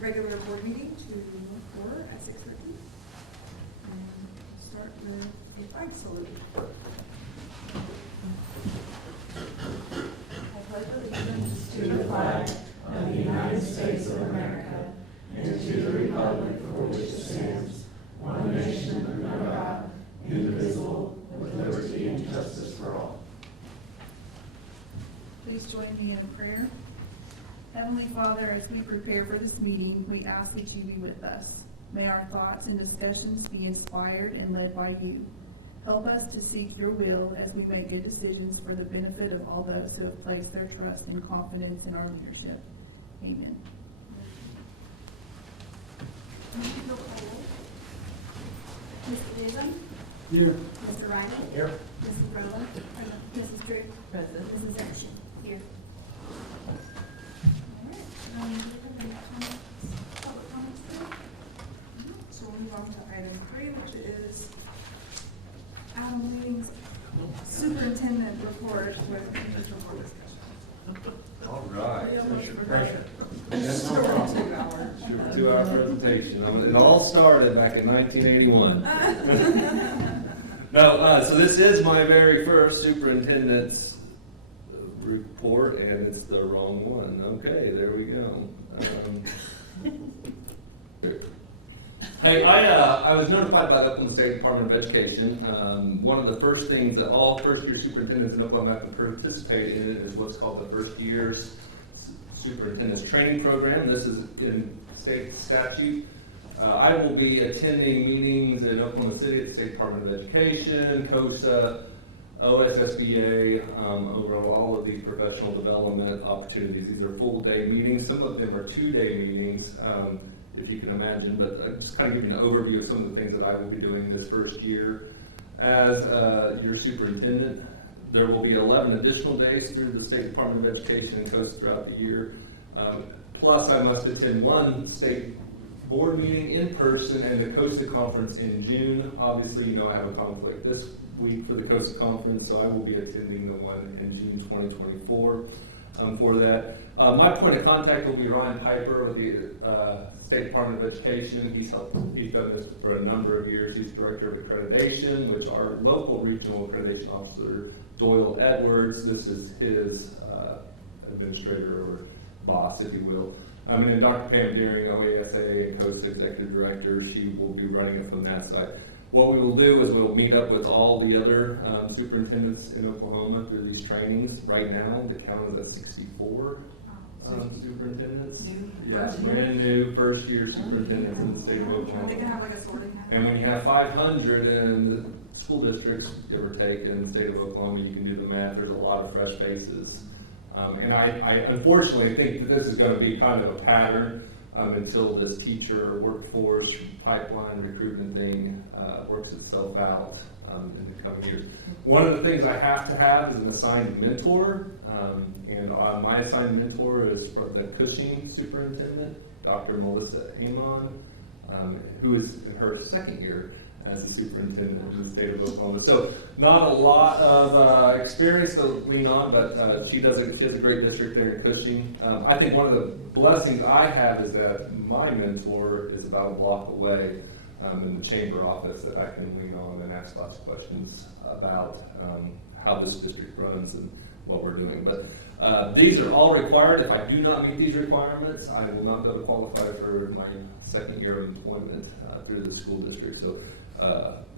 regular board meeting to order at 6:30. And start with a flag salute. I pledge allegiance to the flag of the United States of America and to the republic for which it stands, one nation under God, indivisible, with liberty and justice for all. Please join me in prayer. Heavenly Father, as we prepare for this meeting, we ask that you be with us. May our thoughts and discussions be inspired and led by you. Help us to seek your will as we make good decisions for the benefit of all those who have placed their trust and confidence in our leadership. Amen. Mr. Dibble? Here. Mr. Riley? Here. Mrs. Rowland? Mrs. Drew? Present. Mrs. Zimshin? Here. All right. Public comments today? So we'll move on to item 3, which is Adam Lee's superintendent report with interest report discussion. All right. Pressure. Just over 2 hours. 2-hour presentation. It all started back in 1981. No, so this is my very first superintendent's report, and it's the wrong one. Okay, there we go. Hey, I was notified by the Oklahoma State Department of Education. One of the first things that all first-year superintendents in Oklahoma have to participate in is what's called the First Year's Superintendent's Training Program. This is in state statute. I will be attending meetings in Oklahoma City at the State Department of Education, COSA, OSSBA, over all of these professional development opportunities. These are full-day meetings. Some of them are 2-day meetings, if you can imagine, but I'm just kind of giving an overview of some of the things that I will be doing this first year as your superintendent. There will be 11 additional days through the State Department of Education and COSA throughout the year. Plus, I must attend one state board meeting in person and the COSA conference in June. Obviously, you know I have a conflict this week for the COSA conference, so I will be attending the one in June 2024 for that. My point of contact will be Ryan Piper with the State Department of Education. He's done this for a number of years. He's Director of Accreditation, which our local regional accreditation officer, Doyle Edwards, this is his administrator or boss, if you will. And then Dr. Pam Deering, OASA and COSA Executive Director, she will be running it from that side. What we will do is we'll meet up with all the other superintendents in Oklahoma through these trainings. Right now, the count is at 64 superintendents. Yeah, brand new first-year superintendents in the state of Oklahoma. Are they gonna have like a sorting hat? And when you have 500 in the school districts, give or take, in the state of Oklahoma, you can do the math. There's a lot of fresh faces. And I unfortunately think that this is going to be kind of a pattern until this teacher workforce pipeline recruitment thing works itself out in the coming years. One of the things I have to have is an assigned mentor. And my assigned mentor is from the Cushing superintendent, Dr. Melissa Amon, who is in her second year as a superintendent in the state of Oklahoma. So not a lot of experience to lean on, but she has a great district there in Cushing. I think one of the blessings I have is that my mentor is about a block away in the chamber office that I can lean on and ask lots of questions about how this district runs and what we're doing. But these are all required. If I do not meet these requirements, I will not be able to qualify for my second year of employment through the school district. So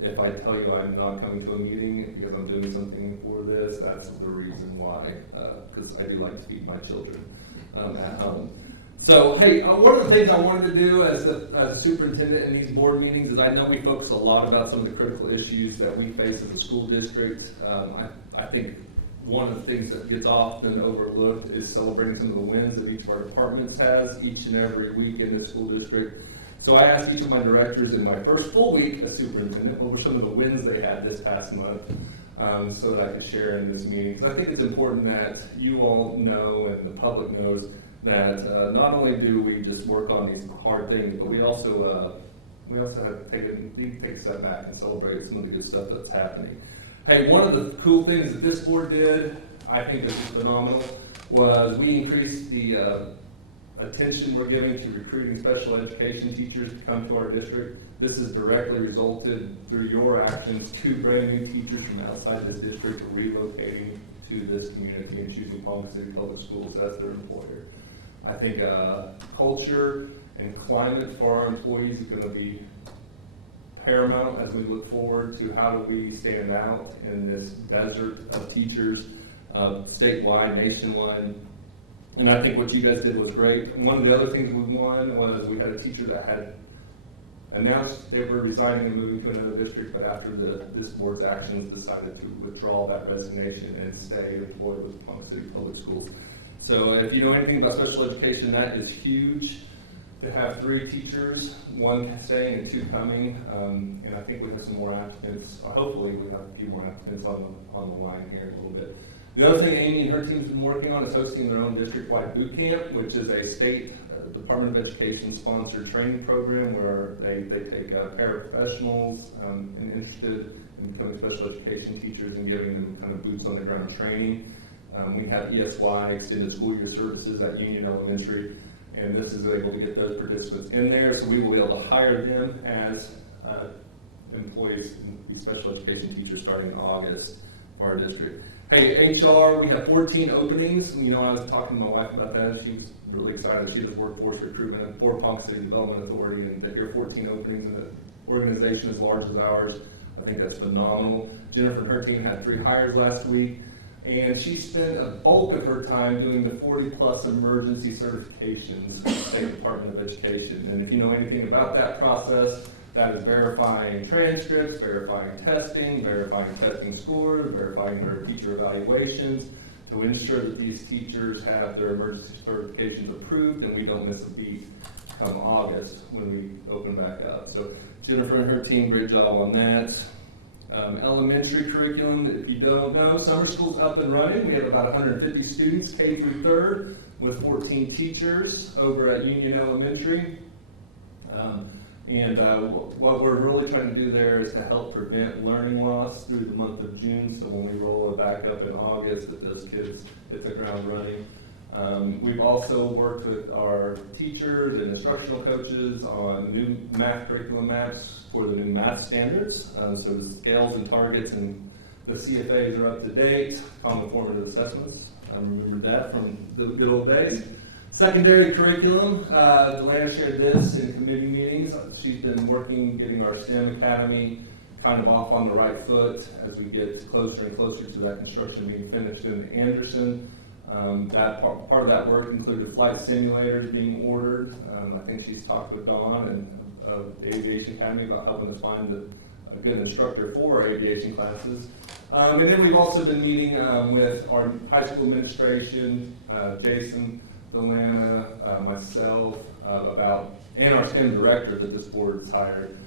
if I tell you I'm not coming to a meeting because I'm doing something for this, that's the reason why, because I do like to feed my children at home. So, hey, one of the things I wanted to do as the superintendent in these board meetings is I know we focus a lot about some of the critical issues that we face in the school district. I think one of the things that gets often overlooked is celebrating some of the wins that each of our departments has each and every week in the school district. So I asked each of my directors in my first full week as superintendent what were some of the wins they had this past month so that I could share in this meeting. Because I think it's important that you all know and the public knows that not only do we just work on these hard things, but we also have to take a step back and celebrate some of the good stuff that's happening. Hey, one of the cool things that this board did, I think this is phenomenal, was we increased the attention we're giving to recruiting special education teachers to come to our district. This has directly resulted through your actions, 2 brand new teachers from outside this district are relocating to this community and choosing Ponca City Public Schools as their employer. I think culture and climate for our employees is going to be paramount as we look forward to how do we stand out in this desert of teachers, statewide, nationwide. And I think what you guys did was great. One of the other things we won was we had a teacher that had announced they were resigning and moving to another district, but after this board's actions decided to withdraw that resignation and stay employed with Ponca City Public Schools. So if you know anything about special education, that is huge. To have 3 teachers, 1 staying and 2 coming, and I think we have some more applicants, or hopefully we have a few more applicants on the line here in a little bit. The other thing Amy and her team's been working on is hosting their own district-wide boot camp, which is a state Department of Education sponsored training program where they take paraprofessionals and interested in becoming special education teachers and giving them kind of boots on the ground training. We have ESY, Extended School Year Services at Union Elementary, and this is able to get those participants in there, so we will be able to hire them as employees, these special education teachers starting in August for our district. Hey, HR, we have 14 openings. You know, I was talking to my wife about that. She was really excited. She does workforce recruitment for Ponca City Development Authority, and that there are 14 openings in an organization as large as ours. I think that's phenomenal. Jennifer and her team had 3 hires last week, and she spent a bulk of her time doing the 40+ emergency certifications for the State Department of Education. And if you know anything about that process, that is verifying transcripts, verifying testing scores, verifying their teacher evaluations to ensure that these teachers have their emergency certifications approved and we don't miss a beat come August when we open back up. So Jennifer and her team, great job on that. Elementary curriculum, if you don't know, summer school's up and running. We have about 150 students, K through 3rd, with 14 teachers over at Union Elementary. What we're really trying to do there is to help prevent learning loss through the month of June, so when we roll it back up in August, that those kids hit the ground running. We've also worked with our teachers and instructional coaches on new math curriculum maps for the new math standards. So the scales and targets and the CFAs are up to date, common formative assessments. I remember that from the good old days. Secondary curriculum, Delana shared this in committee meetings. She's been working, getting our STEM Academy kind of off on the right foot as we get closer and closer to that construction being finished in Anderson. That part of that work included flight simulators being ordered. I think she's talked with Dawn and the Aviation Academy about helping us find a good instructor for our aviation classes. And then we've also been meeting with our high school administration, Jason, Delana, myself, and our STEM director that this board has hired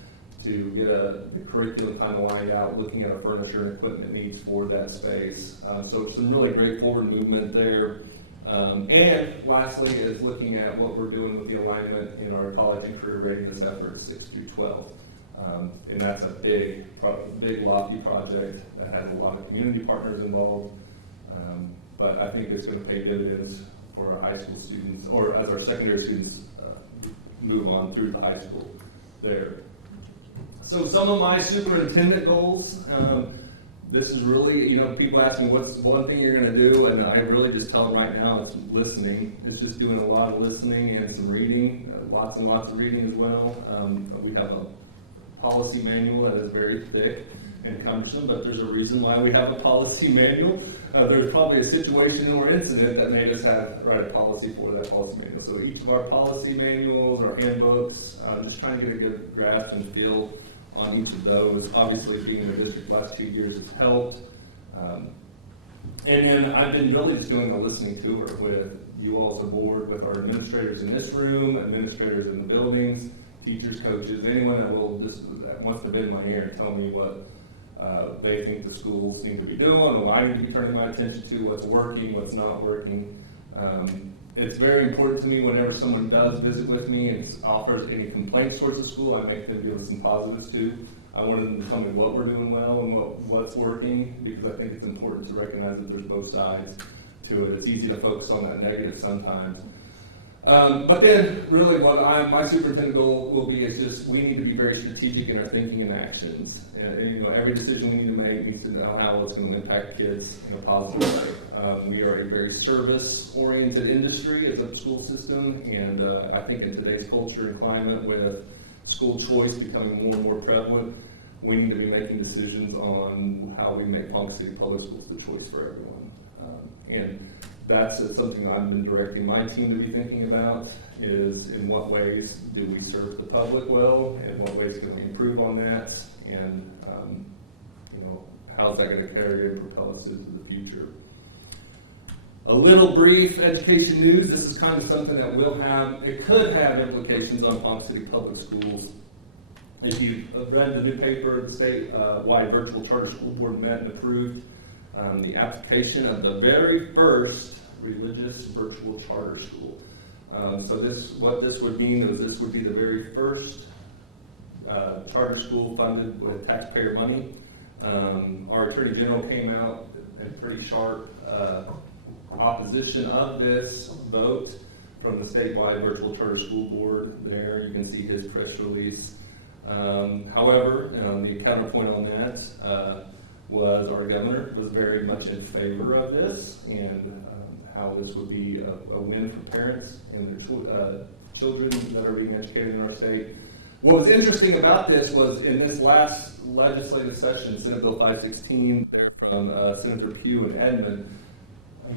to get the curriculum kind of lined out, looking at our furniture and equipment needs for that space. So some really great forward movement there. And lastly is looking at what we're doing with the alignment in our college and career readiness efforts 6 through 12. And that's a big, lofty project that has a lot of community partners involved. But I think it's going to pay dividends for our high school students, or as our secondary students move on through the high school there. So some of my superintendent goals, this is really, people ask me what's one thing you're going to do, and I really just tell them right now it's listening. It's just doing a lot of listening and some reading, lots and lots of reading as well. We have a policy manual that is very thick and cumbersome, but there's a reason why we have a policy manual. There's probably a situation or incident that made us write a policy for that policy manual. So each of our policy manuals, our handbooks, just trying to get a good grasp and feel on each of those. Obviously, being in the district the last 2 years has helped. And then I've been really just doing a listening tour with you all as a board, with our administrators in this room, administrators in the buildings, teachers, coaches, anyone that wants to bend my ear and tell me what they think the schools need to be doing, or what I need to be turning my attention to, what's working, what's not working. It's very important to me whenever someone does visit with me and offers any complaints towards the school, I make them feel some positives too. I want them to tell me what we're doing well and what's working, because I think it's important to recognize that there's both sides to it. It's easy to focus on that negative sometimes. But then, really, my superintendent goal will be is just we need to be very strategic in our thinking and actions. Every decision we need to make needs to know how it's going to impact kids in a positive way. We are a very service-oriented industry as a school system, and I think in today's culture and climate, with school choice becoming more and more prevalent, we need to be making decisions on how we make Ponca City Public Schools the choice for everyone. And that's something I've been directing my team to be thinking about, is in what ways do we serve the public well, in what ways can we improve on that, and how's that going to carry and propel us into the future. A little brief education news. This is kind of something that could have implications on Ponca City Public Schools. If you've read the new paper, the statewide virtual charter school board met and approved the application of the very first religious virtual charter school. What this would mean is this would be the very first charter school funded with taxpayer money. Our Attorney General came out in pretty sharp opposition of this vote from the statewide virtual charter school board. There you can see his press release. However, the counterpoint on that was our governor was very much in favor of this, and how this would be a win for parents and their children that are being educated in our state. What was interesting about this was in this last legislative session, Senate Bill 516 from Senator Pugh and Edmond,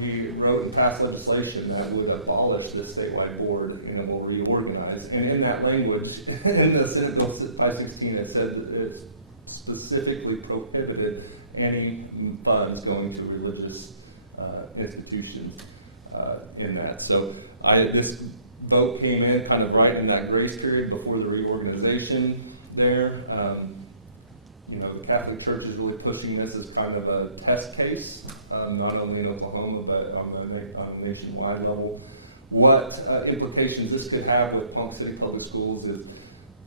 he wrote and passed legislation that would abolish this statewide board and it will reorganize. And in that language, in the Senate Bill 516, it said that it specifically prohibited any funds going to religious institutions in that. So this vote came in kind of right in that grace period before the reorganization there. The Catholic Church is really pushing this as kind of a test case, not only in Oklahoma, but on a nationwide level. What implications this could have with Ponca City Public Schools is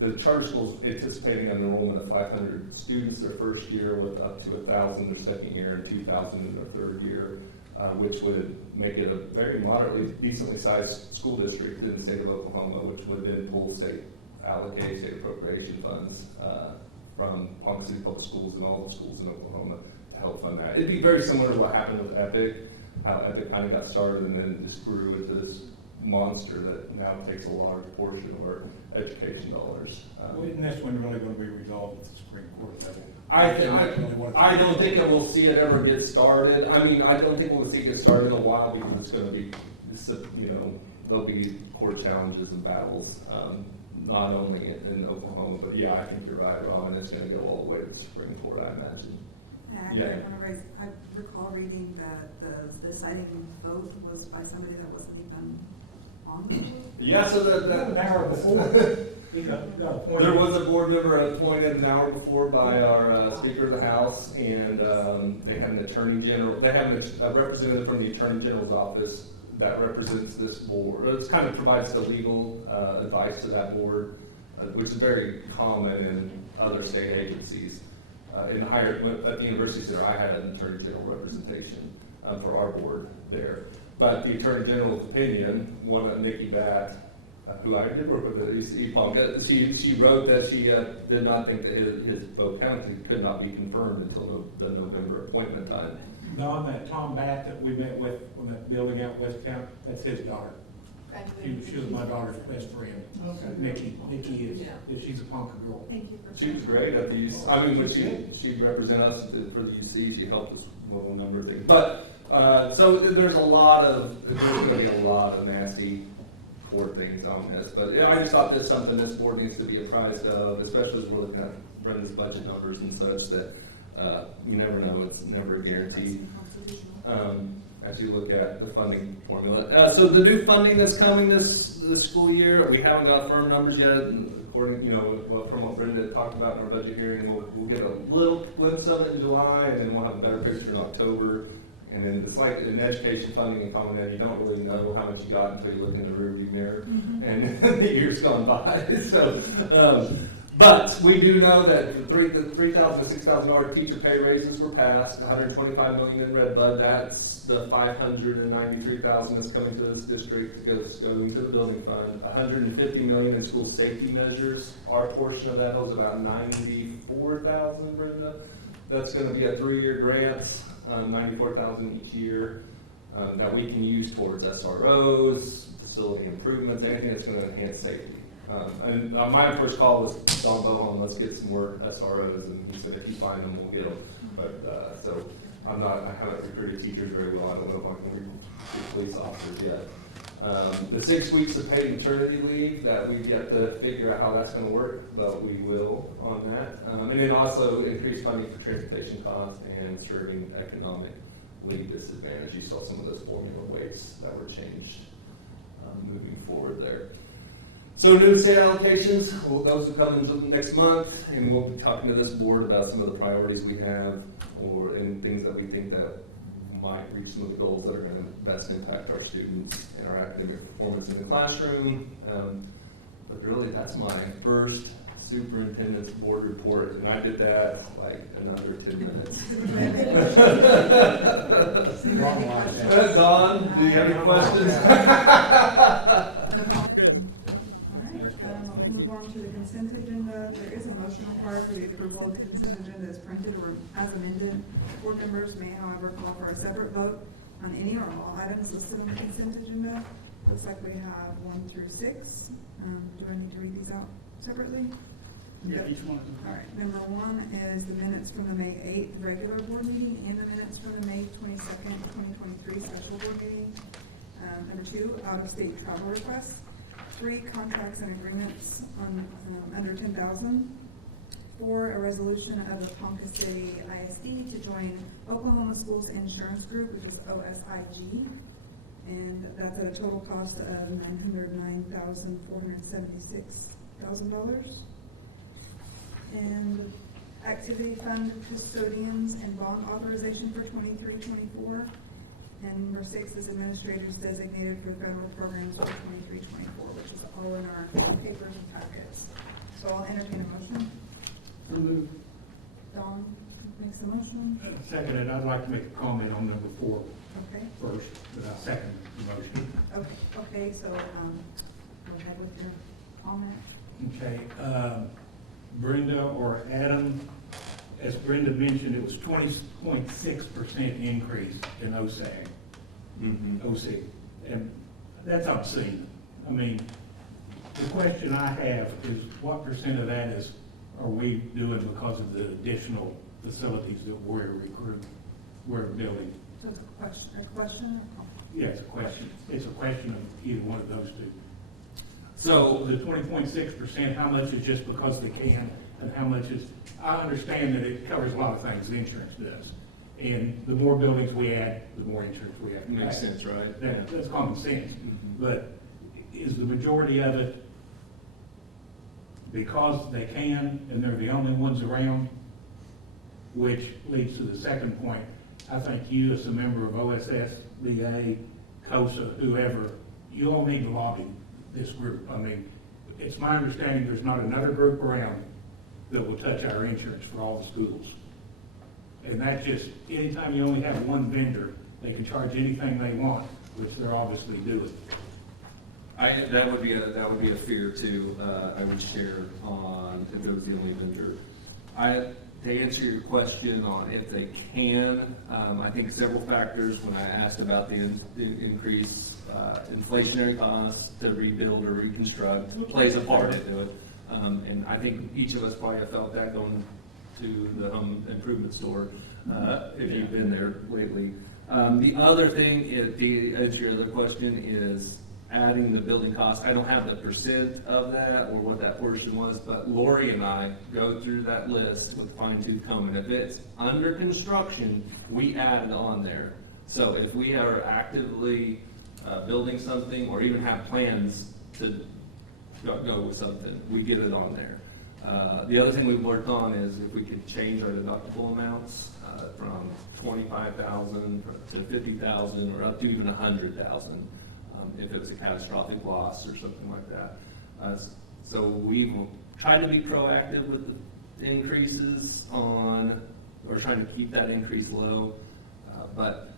the charter school's anticipating an enrollment of 500 students their first year, with up to 1,000 their second year and 2,000 in their third year, which would make it a very moderately, decently sized school district in the state of Oklahoma, which would then pull state appropriation funds from Ponca City Public Schools and all the schools in Oklahoma to help fund that. It'd be very similar to what happened with Epic, how Epic kind of got started and then just grew into this monster that now takes a large portion of our education dollars. Isn't this one really going to be resolved at the Supreme Court level? I don't think that we'll see it ever get started. I mean, I don't think we'll see it get started in a while, because it's going to be, there'll be court challenges and battles, not only in Oklahoma, but yeah, I think you're right, Robin. It's going to go all the way to the Supreme Court, I imagine. I recall reading that the deciding vote was by somebody that wasn't even on the board. Yeah, so An hour before, he got appointed. there was a board member appointed an hour before by our Speaker of the House, and they had an Attorney General. They have a representative from the Attorney General's office that represents this board. It kind of provides the legal advice to that board, which is very common in other state agencies. At the University Center, I had an Attorney General representation for our board there. But the Attorney General's opinion, Nikki Batt, who I did work with at Ponca, she wrote that she did not think that his vote counted, could not be confirmed until the November appointment time. Don, that Tom Batt that we met with on that building out West Town, that's his daughter. She was my daughter's best friend. Okay. Nikki is, she's a Ponca girl. Thank you for. She was great at the UC. I mean, when she'd represent us for the UC, she helped us with a number of things. But so there's going to be a lot of nasty court things on this. But I just thought that's something this board needs to be apprised of, especially as we're looking at Brenda's budget numbers and such, that you never know. It's never a guarantee. As you look at the funding formula. So the new funding that's coming this school year, we haven't got firm numbers yet. According, from what Brenda talked about in our budget hearing, we'll get a little glimpse of it in July, and then we'll have a better picture in October. And then it's like in education funding and common ed, you don't really know how much you got until you look in the rearview mirror, and the year's gone by. So, But we do know that the $3,000 to $6,000 teacher pay raises were passed, $125 million in Redbud. That's the $593,000 that's coming to this district, going to the building fund. $150 million in school safety measures. Our portion of that was about $94,000, Brenda. That's going to be a 3-year grant, $94,000 each year that we can use towards SROs, facility improvements, anything that's going to enhance safety. And my first call was Don Bowen, let's get some more SROs, and he said if you find them, we'll get them. But so I haven't recruited teachers very well. I don't know if I can recruit police officers yet. The 6 weeks of paid maternity leave, that we've yet to figure out how that's going to work, but we will on that. And then also increased funding for transportation costs and serving economically disadvantaged. You saw some of those formula weights that were changed moving forward there. So new state allocations, well, those will come in next month, and we'll be talking to this board about some of the priorities we have, and things that we think that might reach some of the goals that are going to best impact our students and our academic performance in the classroom. But really, that's my first superintendent's board report, and I did that like in under 10 minutes. Don, do you have any questions? To the consent agenda, there is a motion required for the approval of the consent agenda as printed or as amended. Board members may, however, call for a separate vote on any or all items listed on the consent agenda. Looks like we have 1 through 6. Do I need to read these out separately? Yeah, each one. All right. Number 1 is the minutes from the May 8th regular board meeting and the minutes from the May 22nd, 2023 special board meeting. Number 2, out-of-state travel requests. 3, contracts and agreements on under $10,000. 4, a resolution of the Ponca City ISD to join Oklahoma Schools Insurance Group, which is OSIG, and that's at a total cost of $909,476,000. And activity fund custodians and bond authorization for 23-24. And number 6 is administrators designated for federal programs for 23-24, which is all in our papers and packets. So I'll entertain a motion. So moved. Don makes a motion. Seconded. I'd like to make a comment on number 4 Okay. first, but I second the motion. Okay, so go ahead with your comment. Okay, Brenda or Adam, as Brenda mentioned, it was 20.6% increase in OSAG. OSAG, and that's obscene. I mean, the question I have is what percent of that are we doing because of the additional facilities that we're building? So it's a question or? Yeah, it's a question. It's a question of either one of those two. So The 20.6%, how much is just because they can, and how much is, I understand that it covers a lot of things, the insurance does. And the more buildings we add, the more insurance we have to pay. makes sense, right? That's common sense. Mhm. But is the majority of it because they can and they're the only ones around? Which leads to the second point. I think you, as a member of OSS, BA, COSA, whoever, you all need to lobby this group. I mean, it's my understanding there's not another group around that will touch our insurance for all the schools. And that's just, anytime you only have one vendor, they can charge anything they want, which they're obviously doing. That would be a fear too. I would share on if it was the only vendor. To answer your question on if they can, I think several factors when I asked about the increased inflationary costs to rebuild or reconstruct plays a part into it. And I think each of us probably have felt that going to the home improvement store if you've been there lately. The other thing, to answer your other question, is adding the building costs. I don't have the percent of that or what that portion was, but Lori and I go through that list with fine tooth comb, and if it's under construction, we add it on there. So if we are actively building something or even have plans to go with something, we get it on there. The other thing we've worked on is if we could change our deductible amounts from $25,000 to $50,000 or up to even $100,000 if it was a catastrophic loss or something like that. So we've tried to be proactive with the increases on, or trying to keep that increase low. But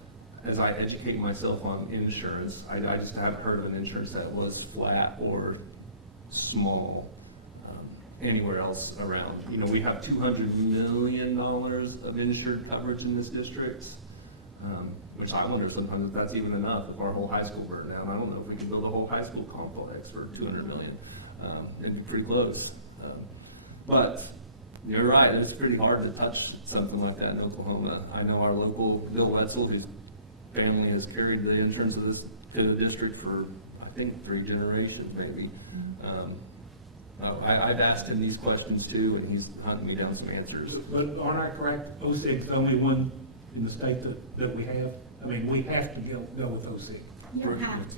as I educate myself on insurance, I just haven't heard of an insurance that was flat or small anywhere else around. You know, we have $200 million of insured coverage in this district, which I wonder sometimes if that's even enough if our whole high school burned down. I don't know if we can build a whole high school complex for $200 million. It'd be pretty close. But you're right, it's pretty hard to touch something like that in Oklahoma. I know our local Bill Wetzel, whose family has carried the insurance of this to the district for, I think, 3 generations maybe. I've asked him these questions too, and he's hunting me down some answers. But aren't I correct, OSIG is the only one in the state that we have? I mean, we have to go with OSIG. You don't have to.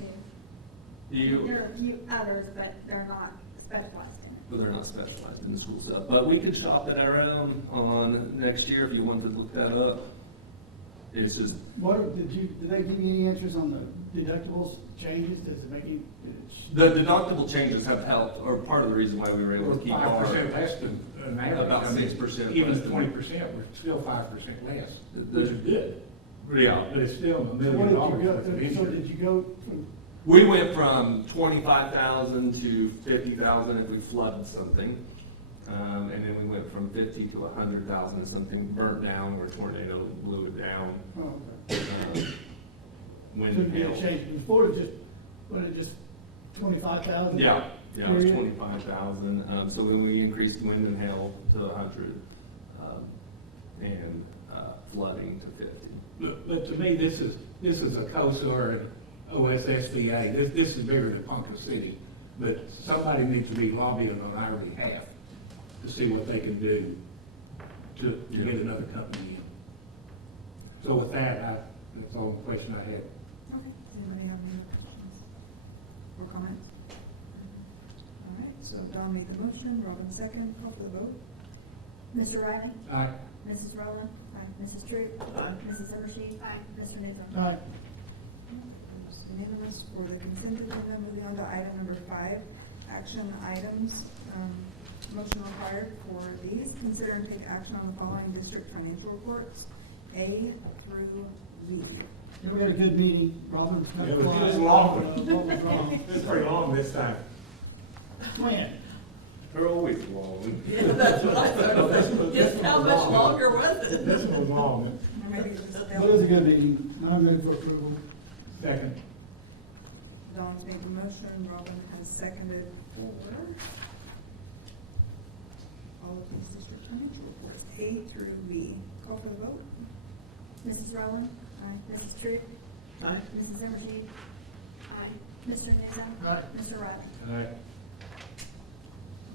You, There are a few others, but they're not specialized in it. but they're not specialized in the school stuff. But we could shop that around on next year if you want to look that up. It's just, What, did they give you any answers on the deductibles changes? Does it make any? the deductible changes have helped, or part of the reason why we were able to keep our. 5% less than an average. About I mean, 6% Even less than- 20%, we're still 5% less, The- which is good. Yeah. But it's still $1 So million what did worth you of go, so insurance. did you go from, We went from 25,000 to 50,000 if we flooded something. And then we went from 50 to 100,000 if something burnt down or tornado blew it down. oh, okay. Wind So and did hail. it change, before it just, what, it just 25,000? Yeah, it was Period? 25,000. So when we increased wind and hail to 100, and flooding to 50. But to me, this is a COSA or an OSSBA. This is bigger than Ponca City. But somebody needs to be lobbying on our behalf to see what they can do to get another company in. So with that, that's all the question I had. Okay, does anybody have any other questions or comments? All right, so Don made the motion, Robin second, call for the vote. Mr. Riley? Aye. Mrs. Rowland? Aye. Mrs. Troop? Aye. Mrs. Zimmershed? Aye. Mr. Newsom? Aye. It's unanimous for the consent agenda. Moving on to item number 5, action items. Motion required for these. Consider and take action on the following district financial reports, A through V. Yeah, we had a good meeting, Robin. It was long. What was wrong? It's pretty long this time. When? They're always long. Yeah, that's what I thought. Just how much longer was it? This one was long. Or maybe it was It was a good meeting. I'm ready for approval. Second. Don's made the motion, Robin has seconded for all of these district financial reports, A through V. Call for the vote. Mrs. Rowland? Aye. Mrs. Troop? Aye. Mrs. Zimmershed? Aye. Mr. Newsom? Aye. Mr. Riley? Aye.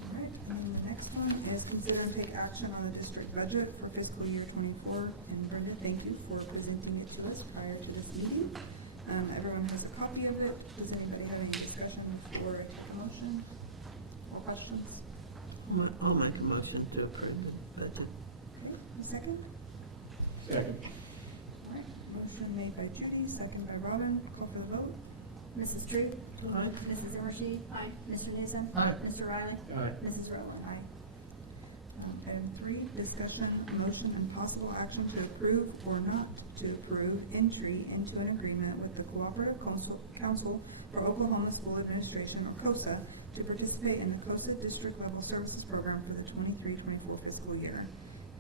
All right, and then the next one is consider and take action on the district budget for fiscal year 24. And Brenda, thank you for presenting it to us prior to this meeting. Everyone has a copy of it. Does anybody have any discussion or a motion or questions? I'll make a motion to approve the budget. Okay, a second? Second. All right, motion made by Judy, second by Robin. Call for the vote. Mrs. Troop? Aye. Mrs. Zimmershed? Aye. Mr. Newsom? Aye. Mr. Riley? Aye. Mrs. Rowland? Aye. Item 3, discussion, motion, and possible action to approve or not to approve entry into an agreement with the Cooperative Council for Oklahoma School Administration, or COSA, to participate in the COSA District Level Services Program for the 23-24 fiscal year.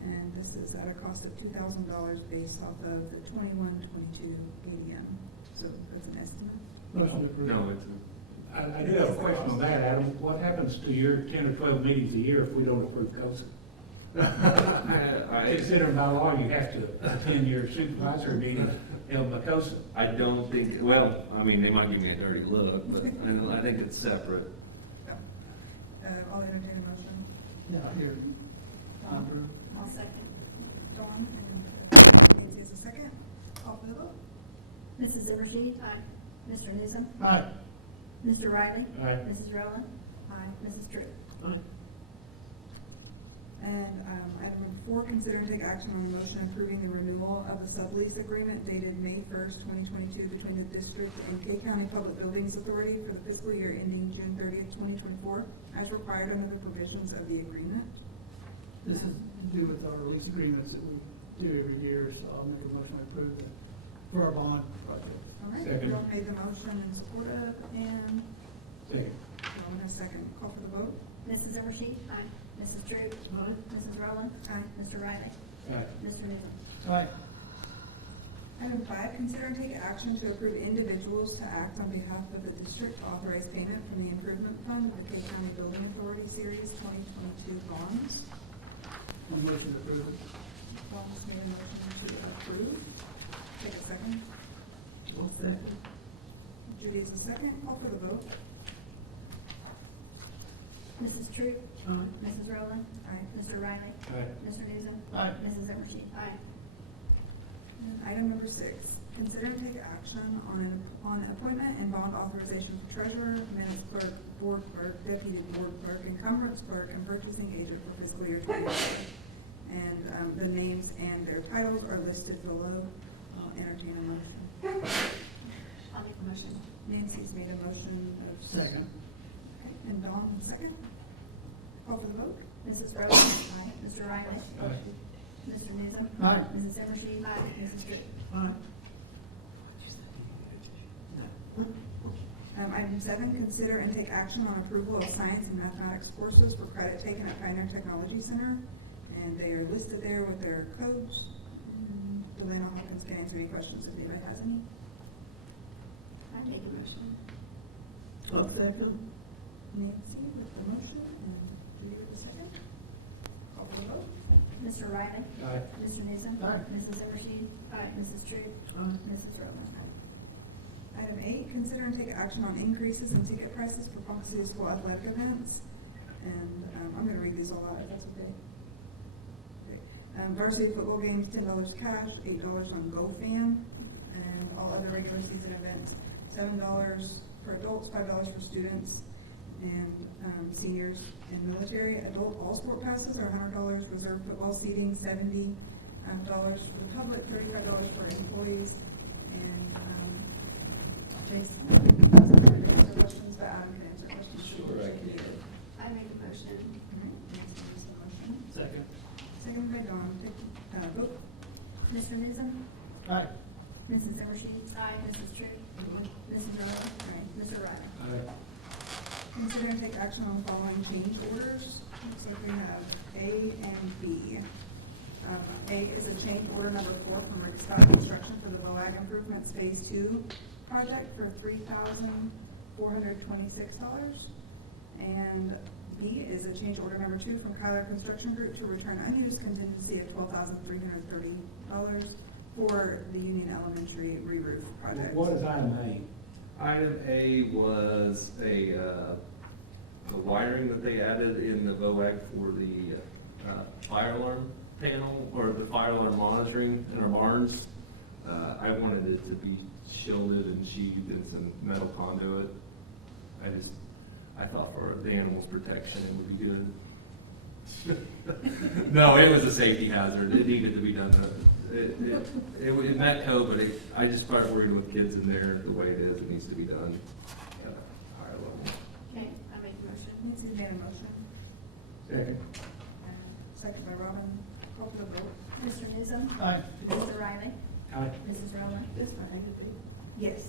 And this is at a cost of $2,000 based off of the 21-22 ADM. So that's an estimate. Motion approved. No, it's, I do have a question on that, Adam. What happens to your 10 or 12 meetings a year if we don't approve COSA? Considering by law you have to attend your supervisory meeting held by COSA. I don't think, well, I mean, they might give me a dirty look, but I think it's separate. I'll entertain a motion. Yeah, here. Approve. I'll second. Dawn, and Lindsay is a second. Call for the vote. Mrs. Zimmershed? Aye. Mr. Newsom? Aye. Mr. Riley? Aye. Mrs. Rowland? Aye. Mrs. Troop? Aye. And item number 4, consider and take action on the motion approving the renewal of the sublease agreement dated May 1st, 2022 between the district and K County Public Buildings Authority for the fiscal year ending June 30th, 2024, as required under the provisions of the agreement. This is to do with our lease agreements that we do every year, so I'll make a motion to approve it for our bond project. All right, Second. Bill made the motion and supported, and Second. Bill in a second. Call for the vote. Mrs. Zimmershed? Aye. Mrs. Drew? Aye. Mrs. Rowland? Aye. Mr. Riley? Aye. Mr. Newsom? Aye. Item 5, consider and take action to approve individuals to act on behalf of the district to authorize payment from the improvement fund of the K County Building Authority Series 2022 bonds. One motion to approve it. Wallace made a motion to approve. Take a second. Second. Judy is a second. Call for the vote. Mrs. Drew? Aye. Mrs. Rowland? Aye. Mr. Riley? Aye. Mr. Newsom? Aye. Mrs. Zimmershed? Aye. And item number 6, consider and take action on appointment and bond authorization for treasurer, minutes clerk, board clerk, deputy board clerk, encumbrance clerk, and purchasing agent for fiscal year 2023. And the names and their titles are listed below. I'll entertain a motion. I'll make the motion. Nancy's made a motion. Second. Okay, and Dawn, second. Call for the vote. Mrs. Rowland? Aye. Mr. Riley? Aye. Mr. Newsom? Aye. Mrs. Zimmershed? Aye. Mrs. Drew? Aye. Item 7, consider and take action on approval of science and mathematics courses for credit taken at Pioneer Technology Center. And they are listed there with their codes. Delana Hawkins can answer any questions if anybody has any. I make the motion. Second. Nancy with the motion, and Judy with the second. Call for the vote. Mr. Riley? Aye. Mr. Newsom? Aye. Mrs. Zimmershed? Aye. Mrs. Drew? Aye. Mrs. Rowland? Item 8, consider and take action on increases in ticket prices for Ponca City School athletic events. And I'm going to read these all out, if that's okay. Varsity football games, $10 cash, $8 on GoFan, and all other regular season events, $7 for adults, $5 for students, and seniors and military. Adult all sport passes are $100, reserve football seating, $70 for the public, $35 for employees, and Jason, can answer questions, but Adam can answer questions. Sure, I can. I make the motion. All right, Nancy makes the motion. Second. Second by Dawn. Take, vote. Mr. Newsom? Aye. Mrs. Zimmershed? Aye. Mrs. Drew? Mrs. Rowland? Aye. Mr. Riley? Aye. Consider and take action on the following change orders. Looks like we have A and B. A is a change order number 4 from Rick Scott Construction for the BOAG Improvements Phase 2 project for $3,426. And B is a change order number 2 from Kyler Construction Group to return unused contingency of $12,330 for the Union Elementary re-roof project. What is item Item A was a wiring that they added in the VOAG for the fire alarm panel, or the fire alarm monitoring in our barns. I wanted it to be shielded and sheathed in some metal conduit. I thought for the animals' protection it would be good. No, it was a safety hazard. It needed to be done. It met code, but I just started worried with kids in there the way it is. It needs to be done at a higher level. Okay, I make the motion. Nancy's made a motion. Second. Second by Robin. Call for the vote. Mr. Newsom? Aye. Mr. Riley? Aye. Mrs. Rowland? This one, I did it. Yes.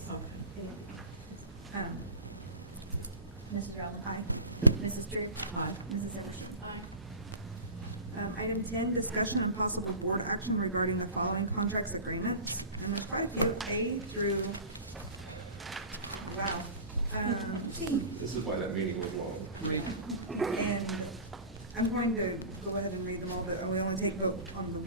Mrs. Rowland? Aye. Mrs. Drew? Aye. Mrs. Zimmershed? Item 10, discussion and possible board action regarding the following contracts agreements. And there's quite a few, A through, wow, G. This is why that meeting was long. And I'm going to go ahead and read them all, but we only take vote on the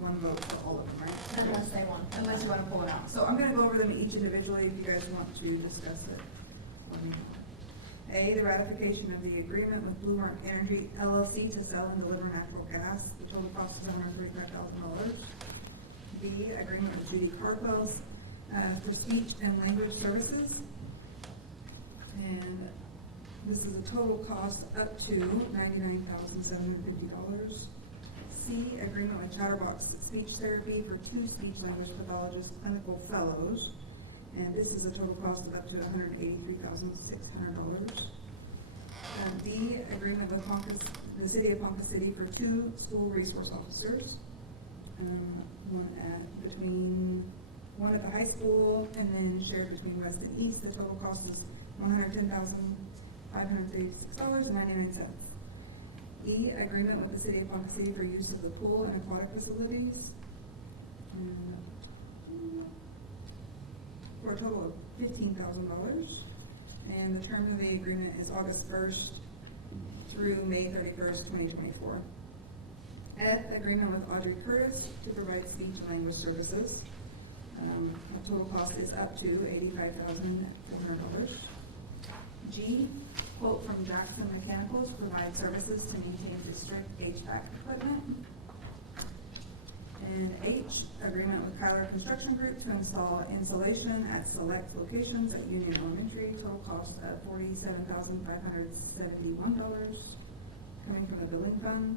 one vote for all of them, right? Unless they want. Unless you want to pull it out. So I'm going to go over them each individually if you guys want to discuss it. Let me know. A, the ratification of the agreement with Blue Mark Energy LLC to sell and deliver natural gas. The total cost is $135,000. B, agreement with Judy Carpels for speech and language services. And This is a total cost up to $99,750. C, agreement with Chatterbox Speech Therapy for 2 speech-language pathologist clinical fellows. And this is a total cost of up to $183,600. D, agreement with the City of Ponca City for 2 school resource officers. One at the high school and then shared between west and east. The total cost is $110,536.99. E, agreement with the City of Ponca City for use of the pool and aquatic facilities. For a total of $15,000. And the term of the agreement is August 1st through May 31st, 2024. F, agreement with Audrey Curtis to provide speech and language services. The total cost is up to $85,400. G, quote from Jackson Mechanical to provide services to maintain district HVAC equipment. And H, agreement with Kyler Construction Group to install insulation at select locations at Union Elementary, total cost of $47,571 coming from the building fund.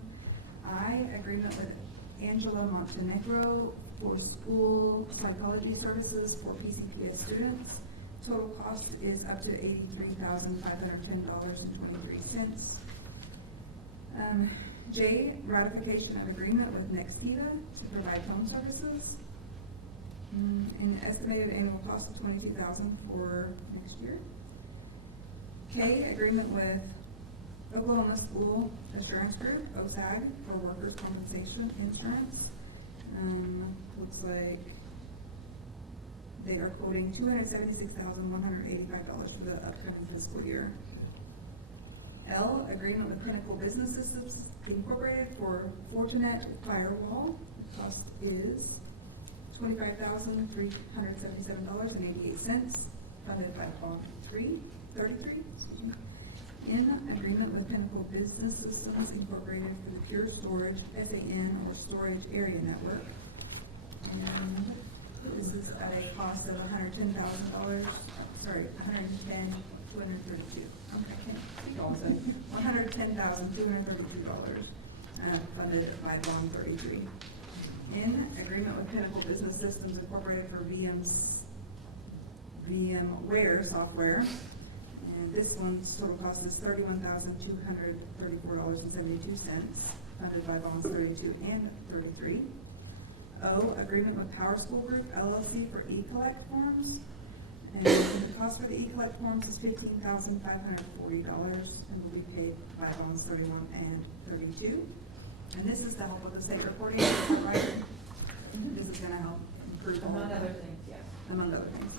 I, agreement with Angela Montenegro for school psychology services for PCPS students. Total cost is up to $83,510.23. J, ratification of agreement with Nextiva to provide home services. An estimated annual cost of $22,000 for next year. K, agreement with Oklahoma School Assurance Group, OSAG, for workers' compensation insurance. Looks like they are quoting $276,185 for the upcoming fiscal year. L, agreement with Pinnacle Business Systems Incorporated for Fortinet Firewall. The cost is $25,377.88, funded by Bond 33. In agreement with Pinnacle Business Systems Incorporated for the Pure Storage SAN or Storage Area Network. And this is at a cost of $110,232. $110,232, funded by Bond 33. In agreement with Pinnacle Business Systems Incorporated for VMware software. And this one's total cost is $31,234.72, funded by Bonds 32 and 33. O, agreement with Power School Group LLC for e-collect forms. And the cost for the e-collect forms is $15,540 and will be paid by Bonds 31 and 32. And this is to help with the state reporting. This is going to help improve all Among of other that. things, yes. Among other things.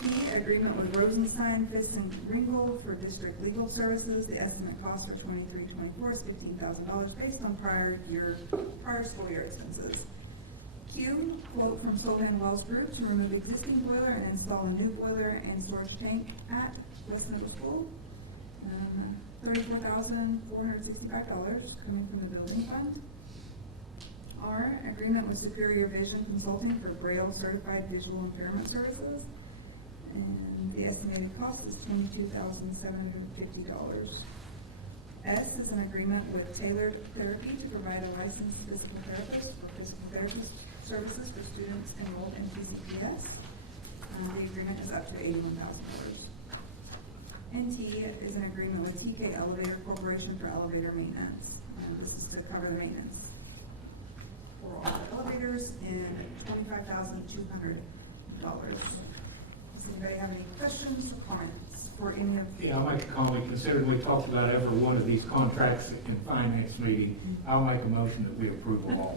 E, agreement with Rosenstein, Fist and Ringgold for district legal services. The estimate cost for 23-24 is $15,000 based on prior school year expenses. Q, quote from Solman Wells Group to remove existing boiler and install a new boiler and storage tank at West Middle School. $34,465 coming from the building fund. R, agreement with Superior Vision Consulting for Braille Certified Visual Impairment Services. And the estimated cost is $22,750. S is an agreement with Tailored Therapy to provide a licensed physical therapist for physical therapist services for students enrolled in PCPS. The agreement is up to $81,000. And T is an agreement with TK Elevator Corporation for elevator maintenance. This is to cover the maintenance for all the elevators and $25,200. Does anybody have any questions or comments for any of? Yeah, I'll make a comment. Considering we talked about every one of these contracts in finance meeting, I'll make a motion that we approve them all.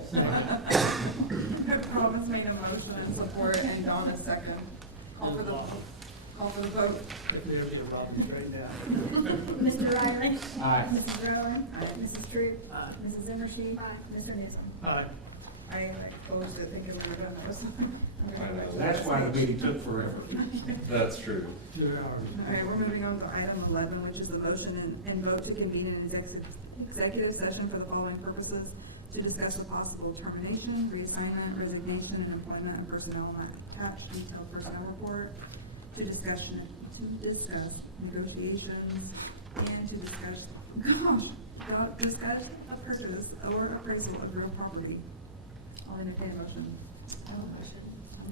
Robbins made a motion and support, and Donna second. Call for the vote. If they're getting Robin straightened out. Mr. Riley? Aye. Mrs. Rowland? Aye. Mrs. Troop? Aye. Mrs. Zimmershed? Mr. Newsom? Aye. I closed it thinking we were done. That's why the meeting took forever. That's true. 2 hours. All right, we're moving on to item 11, which is the motion and vote to convene an executive session for the following purposes: to discuss a possible termination, reassignment, resignation, and employment and personnel not attached detailed personnel report, to discuss to discuss negotiations and to discuss a purchase or appraisal of real property. I'll entertain a motion.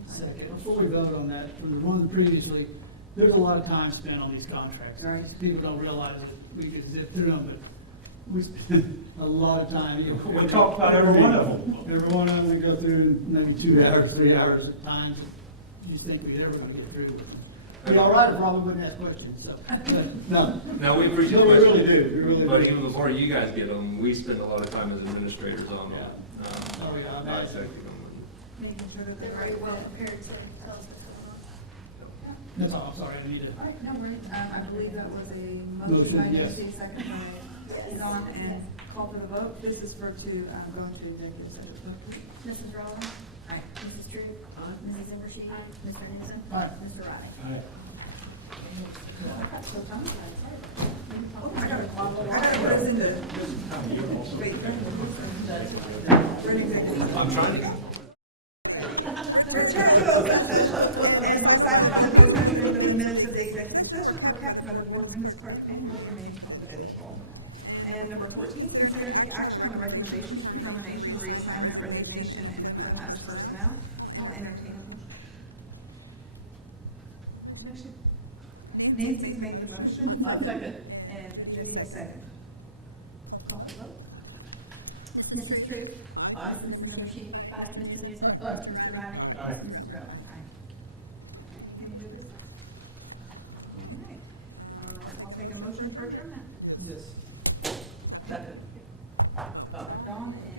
Second, before we vote on that, from the one previously, there's a lot of time spent on these contracts. Right. People don't realize that we just zip through them, but we spend a lot of time. We talked about every one of them. Every one of them, we go through maybe 2 hours, 3 hours at times. You just think we'd ever gonna get through with them. Be all right, I probably wouldn't ask questions, so, but, no. No, we appreciate No, we it. really do, we really do. But even before you guys get them, we spend a lot of time as administrators on them. Oh, yeah, I bet. Dissecting them. Making sure that They're they're very right. well prepared to tell us what's going on. That's all, I'm sorry, I need to. All right, no worries. I believe that was a motion Motion, by yes. trustee, second by Don, and call for the vote. This is for go into executive session. Mrs. Rowland? Aye. Mrs. Drew? Mrs. Zimmershed? Mr. Newsom? Aye. Mr. Riley? Aye. So Tom, oh, I gotta put us into, wait. We're in executive. I'm trying to. Return to open session as recited by the board president that the minutes of the executive session are kept by the board minutes clerk and will remain confidential. And number 14, consider the action on the recommendations for termination, reassignment, resignation, and employment of personnel. I'll entertain a motion. Nancy's made the motion. Second. And Judy has second. Call for vote. Mrs. Drew? Aye. Mrs. Zimmershed? Mr. Newsom? Aye. Mr. Riley? Aye. Mrs. Rowland? Aye. Any new business? All right. I'll take a motion for adjournment. Yes. Second. Dawn and